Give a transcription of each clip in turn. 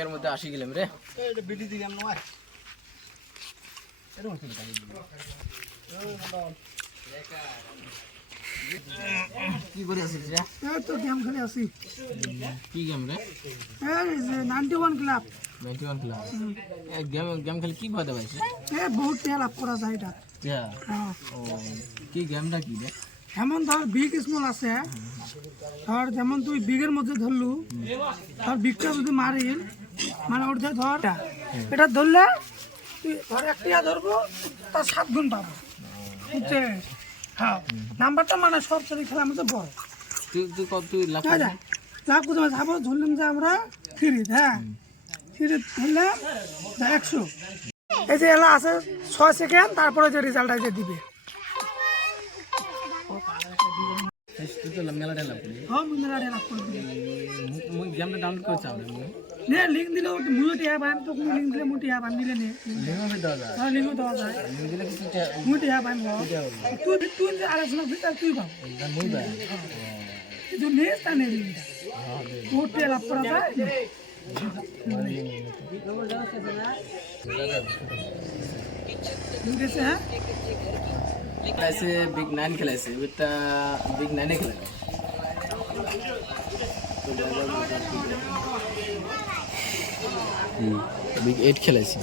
এর মধ্যে 80 গেলাম রে এটা বিডি দিলাম না এরকম কি কি করে আছিস রে? এই তো গেম খেলে আছি। কি গেম রে? এই যে 91 ক্লাব 91 ক্লাব। এই গেম খেলে কি ফায়দা পাইছিস? এই বহুত টাকা লাভ করা যায় এটা। হ্যাঁ ও কি গেমটা কি রে? যেমন ধর বিগ স্মল আছে, ধর যেমন তুই বিগের মধ্যে ধরলু, ধর বিগটা যদি মারিল মানে ওর ধর এটা ধরলে তুই ধর 1 টাকা ধরবো তার 7 গুণ পাবো, বুঝছিস? হ্যাঁ নাম্বারটা মানে সবচেয়ে খেলার মধ্যে বড়। তুই লাভ লাভ করতে যাবো ধরলাম যে আমরা ফ্রি, হ্যাঁ ফ্রি ধরলাম 100। এই যে এলা আছে 6 সেকেন্ড, তারপরে যে রেজাল্টটা যে দিবে। তুই তো মেলাটা লাভ করলি। হ্যাঁ মুই মেলাটা লাভ করে দিবে। মুই গেমটা ডাউনলোড করেছি আমরা নে লিংক দিলে মুইটি অ্যাপ আমি তো লিংক দিলে মুইটি অ্যাপ আমি দিলে নে লিংক দাও যা হ্যাঁ লিংক দেওয়া যায়। লিংক দিলে কিছু মুইটি অ্যাপ আমি তুই তুই যে আলোচনা ভিতর তুই পাবো মুই ভাই কিন্তু নে তা নে লিংকটা মুইটি লাভ করা যায়। লিংক আছে হ্যাঁ খেলাইছে বিগ 9 খেলাইছে, এটা বিগ 9 এ খেলে বিগ 8 খেলাইছে।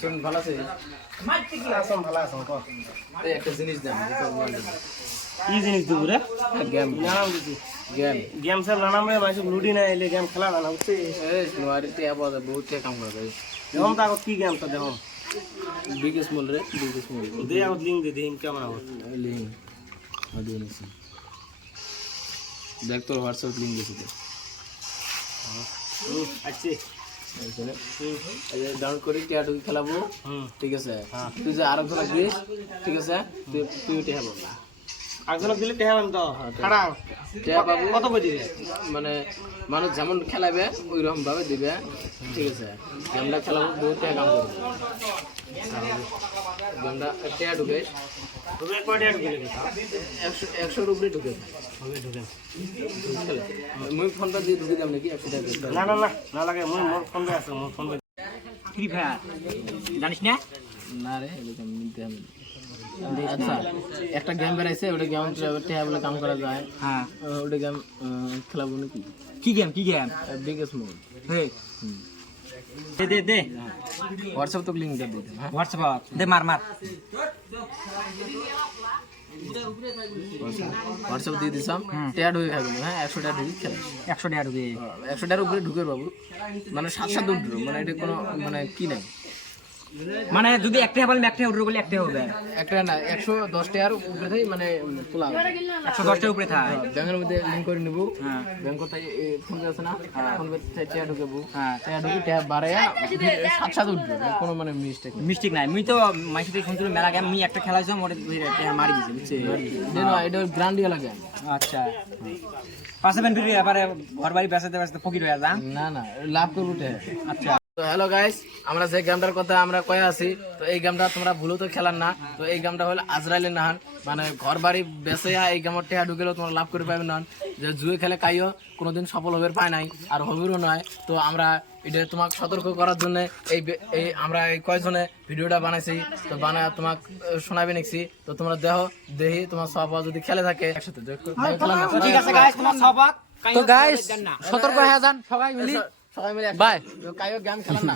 শুন ভালো আছে? আসম ভালো আছো কো এই একটা জিনিস দাম কি জিনিস দেবো রে? গেম নাম দিছি গেম গেম সব নাম রে মাইসব লুডি না এলে গেম খেলা না হচ্ছে এই নোয়ারিতে আবার বহুত কাম করে দেখম তা কি গেম তো দেখম বিগ স্মল রে বিগ স্মল দে আউট লিংক দে দেম কেমন হবে লিঙ্ক আদি নিছি দেখ তোর হোয়াটসঅ্যাপ লিঙ্ক দিছি আচ্ছা ডাউনলোড করে টিয়াটু খেলাবো, ঠিক আছে? তুই যে আরেকজন দিস, ঠিক আছে? তুই টিয়া পাবো না, একজন দিলে টেহাম তো খাড়া টিয়া পাবো কত বজি মানে মানুষ যেমন খেলাবে ওই রকম ভাবে দিবে, ঠিক আছে? গেমটা খেলাবো বহুত টাকা কাম করবো, গেমটা টিয়া ঢুকে তুমি কয়টা ঢুকে 100 উপরে ঢুকে ঢুকে মুই ফোনটা দিয়ে ঢুকে যাম নাকি 100 টাকা? না না না না লাগে মোর মোর ফোন দে আছে মোর ফোন ফ্রি ফায়ার জানিস না? না রে এরকম নিতে আমি। আচ্ছা একটা গেম বেরাইছে, ওটা গেম টিয়া বলে কাম করা যায়, হ্যাঁ ওটা গেম খেলাবো নাকি? কি গেম বিগ স্মল হে দে দে দে হোয়াটসঅ্যাপ তো লিঙ্ক দিয়ে দিতে হ্যাঁ হোয়াটসঅ্যাপ দে মার মার হোয়াটসঅ্যাপ দিয়ে দিছাম টিয়া ঢুকে খাবি হ্যাঁ 100 টাকা ঢুকে খেলা 100 টাকা ঢুকে 100 টাকার উপরে ঢুকে বাবু, মানে 7 উঠলো, মানে এটা কোনো মানে কি নাই, মানে যদি একটা বল একটা অর্ডার করলে একটা হবে একটা না 110 টাকার উপরে থাই মানে তোলা 110 টাকা উপরে থাকে ব্যাংকের মধ্যে লিঙ্ক করে নিব, হ্যাঁ ব্যাংক তাই ফোন আছে না, ফোন টিয়া ঢুকেবো, হ্যাঁ টিয়া ঢুকে টিয়া বাড়াইয়া 7 উঠবে, কোনো মানে মিস্টেক নাই। মুই তো মাইসিতে শুনছিল মেলা গেম মুই একটা খেলা হইছে মোরে মারি দিছে বুঝছে দেন এটা গ্রান্ডিয়া লাগে। আচ্ছা পাশে বেন ফিরে এবারে ঘর বাড়ি বেসাতে বেসাতে ফকির হয়ে যা না না লাভ করবো টিয়া। আচ্ছা তো হ্যালো গাইস, আমরা যে গেমটার কথা আমরা কয়ে আছি, তো এই গেমটা তোমরা ভুলো তো খেলার না, তো এই গেমটা হলো আজরাইলের নাহান, মানে ঘর বাড়ি বেসে এই গেমের টেহা ঢুকেলেও তোমরা লাভ করে পাবে না, যে জুয়ে খেলে কাইও কোনোদিন সফল হবে পায় নাই আর হবেরও নয়। তো আমরা এটা তোমাকে সতর্ক করার জন্য এই আমরা এই কয়জনে ভিডিওটা বানাইছি, তো বানায় তোমাকে শোনাবে নিচ্ছি, তো তোমরা দেখি তোমার সব যদি খেলে থাকে একসাথে ঠিক আছে গাইস তোমার সবাক তো গাইস সতর্ক হয়ে যান সবাই মিলে, বাই কাইও গেম খেলার না।